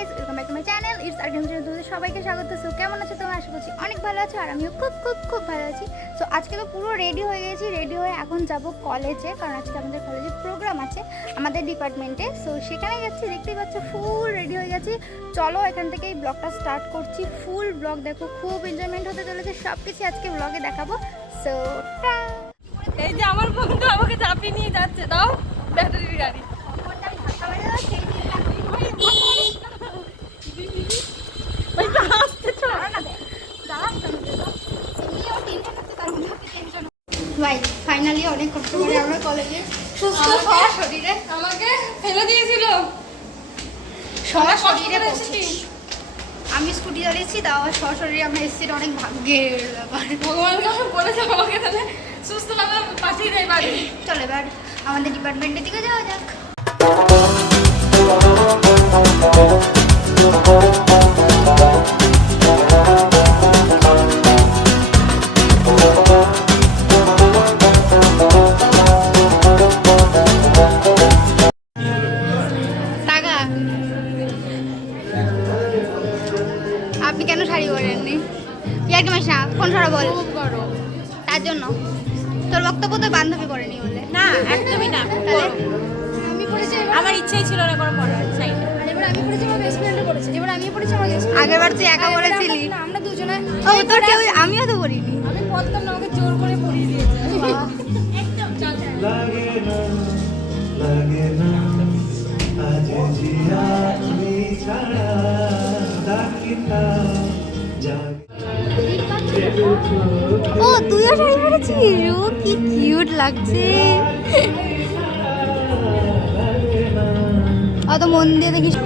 Guys welcome back to my channel it's আর্গেন তোমাদের সবাইকে স্বাগত। সো কেমন আছো তোমরা? আশা করছি অনেক ভালো আছো আর আমিও খুব খুব খুব ভালো আছি। সো আজকে তো পুরো রেডি হয়ে গেছি। রেডি হয়ে এখন যাব কলেজে কারণ আজকে আমাদের কলেজে প্রোগ্রাম আছে আমাদের ডিপার্টমেন্টে সো সেখানে যাচ্ছি, দেখতেই পাচ্ছ ফুল রেডি হয়ে গেছি। চলো এখান থেকেই ব্লগটা স্টার্ট করছি। ফুল ব্লগ দেখো, খুব এনজয়মেন্ট হতে চলেছে। সব কিছু আজকে ব্লগে দেখাবো। সো এই যে আমার বন্ধু আমাকে চাপিয়ে নিয়ে যাচ্ছে। দাও ব্যাটারির গাড়ি। অনেক কষ্ট করে আমরা কলেজে সুস্থ সব শরীরে আমাকে ফেলে দিয়েছিল। সবার শরীরে আমি স্কুটি চালিয়েছি তাও সশরীরে আমরা এসেছি অনেক ভাগ্যের ব্যাপার। ভগবানকে আমি বলেছে আমাকে তাহলে সুস্থভাবে পাঠিয়ে দেয় বাড়ি। চলো এবার আমাদের ডিপার্টমেন্টের দিকে যাওয়া যাক। পরেননি ইয়াকে না ফোন সরা বল। তার জন্য। তোর বক্তব্য তো বান্ধবী করেনি বলে। না একদমই না আমি পড়েছি আমার ইচ্ছাই ছিল না কোনো পড়ার সাইডে এবার আমি পড়েছি আমার বেস্ট ফ্রেন্ডে পড়েছি এবার আমি পড়েছি আমার বেস্ট আগের বার তুই একা পড়েছিলি আমরা দুজনে ও তোর কেউ আমিও তো পড়িনি ও তুইও শাড়ি পরেছিস? ও কি কিউট লাগছে। অত মন দিয়ে দেখিস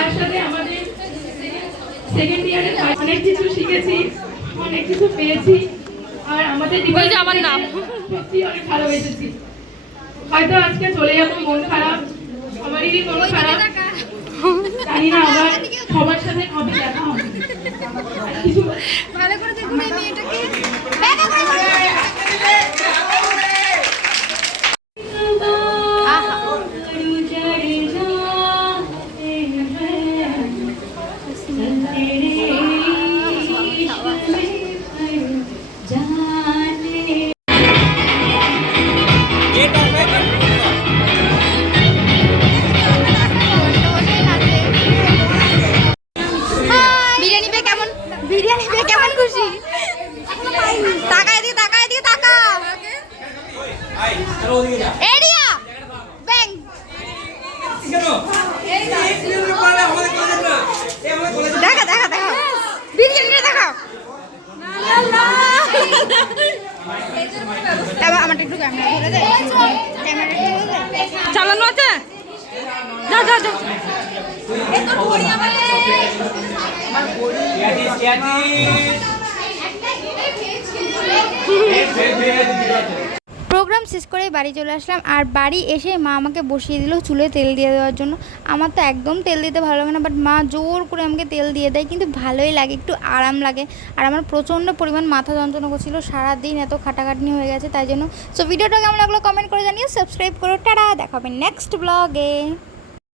তার সাথে আমাদের সেকেন্ড ইয়ারে অনেক কিছু শিখেছি অনেক কিছু পেয়েছি আর আমাদের ওই আমার নাম। সত্যি অনেক ভালোবেসেছি। হয়তো আজকে চলে যাব মন খারাপ আমারই মন খারাপ। জানি না আবার এরিয়া ব্যাং দেখা দেখা দেখা বিরিয়ানিটা দেখা এবার আমারটা একটু ক্যামেরা ধরে দে ক্যামেরা একটু ধরে দে চালানো আছে? যা যা যা। প্রোগ্রাম শেষ করে বাড়ি চলে আসলাম। আর বাড়ি এসে মা আমাকে বসিয়ে দিল চুলে তেল দিয়ে দেওয়ার জন্য। আমার তো একদম তেল দিতে ভালো লাগে না বাট মা জোর করে আমাকে তেল দিয়ে দেয়, কিন্তু ভালোই লাগে, একটু আরাম লাগে। আর আমার প্রচণ্ড পরিমাণ মাথা যন্ত্রণা করছিল, সারাদিন এত খাটাখাটনি হয়ে গেছে, তাই জন্য। সো ভিডিওটা কেমন লাগল কমেন্ট করে জানিয়ে সাবস্ক্রাইব করো, টাটা দেখাবেন নেক্সট ব্লগে